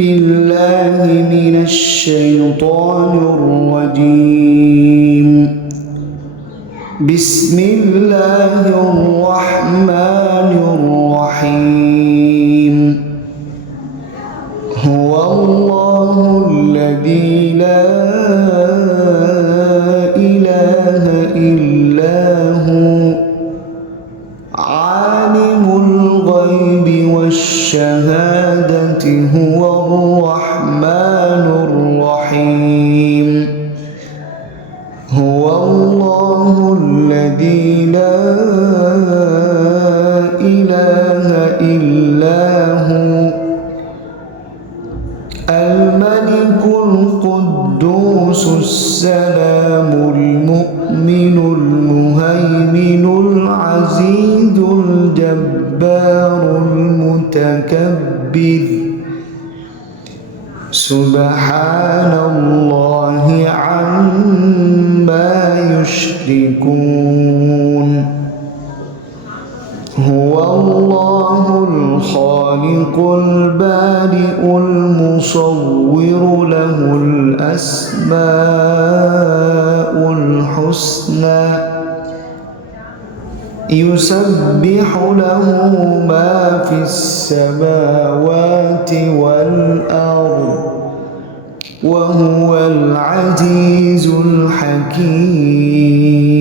بالله من الشيطان الرجيم. بسم الله الرحمن الرحيم. هو الله الذي لا إله إلا هو عالم الغيب والشهادة هو الرحمن الرحيم. هو الله الذي لا إله إلا هو الملك القدوس السلام المؤمن المهيمن العزيز الجبار المتكبر. سبحان الله عما يشركون. هو الله الخالق البارئ المصور له الأسماء الحسنى يسبح له ما في السماوات والأرض وهو العزيز الحكيم.